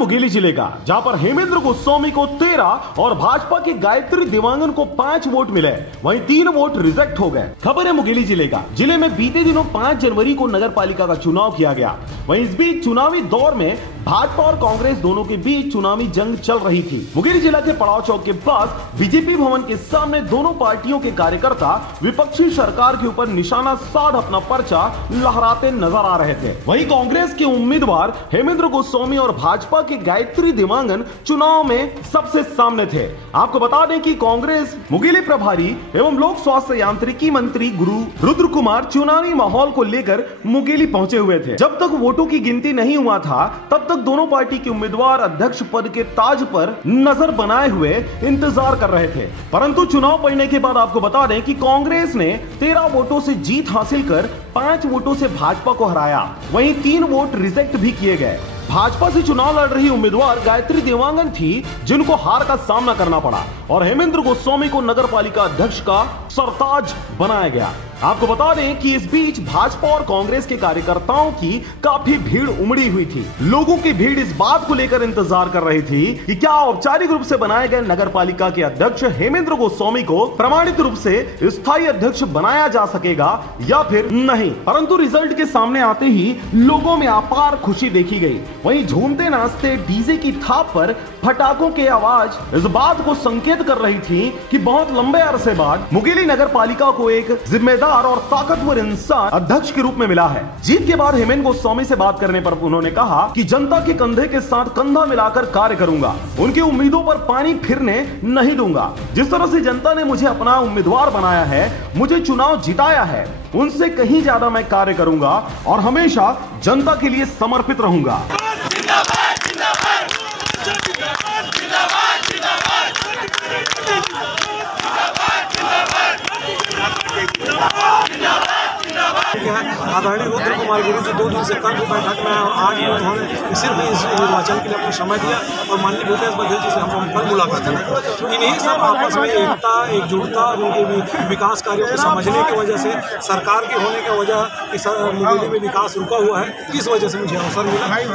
मुंगेली जिले का, जहां पर हेमेंद्र गोस्वामी को 13 और भाजपा के गायत्री देवांगन को 5 वोट मिले, वहीं 3 वोट रिजेक्ट हो गए। खबर है मुंगेली जिले का। जिले में बीते दिनों 5 जनवरी को नगर पालिका का चुनाव किया गया। वहीं इस बीच चुनावी दौर में भाजपा और कांग्रेस दोनों के बीच चुनावी जंग चल रही थी। मुंगेली जिला के पड़ाव चौक के पास बीजेपी भवन के सामने दोनों पार्टियों के कार्यकर्ता विपक्षी सरकार के ऊपर निशाना साध अपना पर्चा लहराते नजर आ रहे थे। वहीं कांग्रेस के उम्मीदवार हेमेंद्र गोस्वामी और भाजपा के गायत्री देवांगन चुनाव में सबसे सामने थे। आपको बता दें कि कांग्रेस मुंगेली प्रभारी एवं लोक स्वास्थ्य यांत्रिकी मंत्री गुरु रुद्र कुमार चुनावी माहौल को लेकर मुंगेली पहुंचे हुए थे। जब तक वोटों की गिनती नहीं हुआ था तब तक दोनों पार्टी के उम्मीदवार अध्यक्ष पद के ताज पर नजर बनाए हुए इंतजार कर रहे थे। परंतु चुनाव पड़ने के बाद आपको बता दें कि कांग्रेस ने 13 वोटों से जीत हासिल कर 5 वोटों से भाजपा को हराया। वहीं 3 वोट रिजेक्ट भी किए गए। भाजपा से चुनाव लड़ रही उम्मीदवार गायत्री देवांगन थी, जिनको हार का सामना करना पड़ा और हेमेंद्र गोस्वामी को नगर पालिका अध्यक्ष का सरताज बनाया गया। आपको बता दें कि इस बीच भाजपा और कांग्रेस के कार्यकर्ताओं की काफी भीड़ उमड़ी हुई थी। लोगों की भीड़ इस बात को लेकर इंतजार कर रही थी कि क्या औपचारिक रूप से बनाए गए नगर पालिका के अध्यक्ष हेमेंद्र गोस्वामी को प्रमाणित रूप से स्थायी अध्यक्ष बनाया जा सकेगा या फिर नहीं। परंतु रिजल्ट के सामने आते ही लोगों में अपार खुशी देखी गई। वहीं झूमते नाचते डीजे की थाप पर फटाकों की आवाज इस बात को संकेत कर रही थी कि बहुत लंबे अरसे बाद मुंगेली नगर पालिका को एक जिम्मेदार और ताकतवर इंसान अध्यक्ष के रूप में मिला है। जीत के बाद हेमेंद्र गोस्वामी से बात करने पर उन्होंने कहा कि जनता के कंधे के साथ कंधा मिलाकर कार्य करूंगा, उनकी उम्मीदों पर पानी फिरने नहीं दूंगा। जिस तरह से जनता ने मुझे अपना उम्मीदवार बनाया है, मुझे चुनाव जिताया है, उनसे कहीं ज्यादा मैं कार्य करूंगा और हमेशा जनता के लिए समर्पित रहूंगा। आदरणीय रुद्र कुमार गुरु जी 2 दिन से कल बैठक में आज उन्होंने सिर्फ इस निर्वाचन के लिए अपना समय दिया और माननीय भूपेश बघेल जी से हम कल मुलाकात करें। इन्हीं सब आपस में एकता, एकजुटता और उनके विकास कार्यों को समझने की वजह से, सरकार के होने की वजह इस मुंगेली में विकास रुका हुआ है, इस वजह से मुझे अवसर मिला।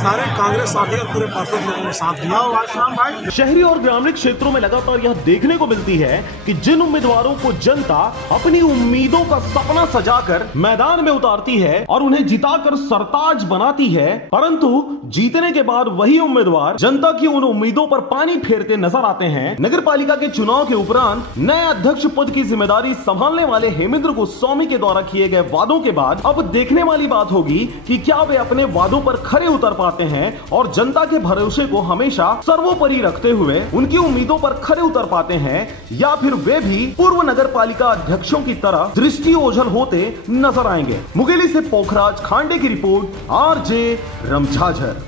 सारे कांग्रेस साथी और पूरे पार्षद लोगों ने साथ दिया। शहरी और ग्रामीण क्षेत्रों में लगातार यह देखने को मिलती है कि जिन उम्मीदवारों को जनता अपनी उम्मीदों का सपना सजाकर मैदान में उतारती है और उन्हें जिताकर सरताज बनाती है, परंतु जीतने के बाद वही उम्मीदवार जनता की उन उम्मीदों पर पानी फेरते नजर आते हैं। नगर पालिका के चुनाव के उपरांत नए अध्यक्ष पद की जिम्मेदारी संभालने वाले हेमेंद्र गोस्वामी के द्वारा किए गए वादों के बाद अब देखने वाली बात होगी कि क्या वे अपने वादों पर खरे उतर पाते हैं और जनता के भरोसे को हमेशा सर्वोपरि रखते हुए उनकी उम्मीदों पर खरे उतर पाते हैं, या फिर वे भी पूर्व नगर पालिका अध्यक्षों की तरह दृष्टि ओझल होते नजर आएंगे। मुंगेली से पोखराज खांडे की रिपोर्ट, आरजे रमझाझर।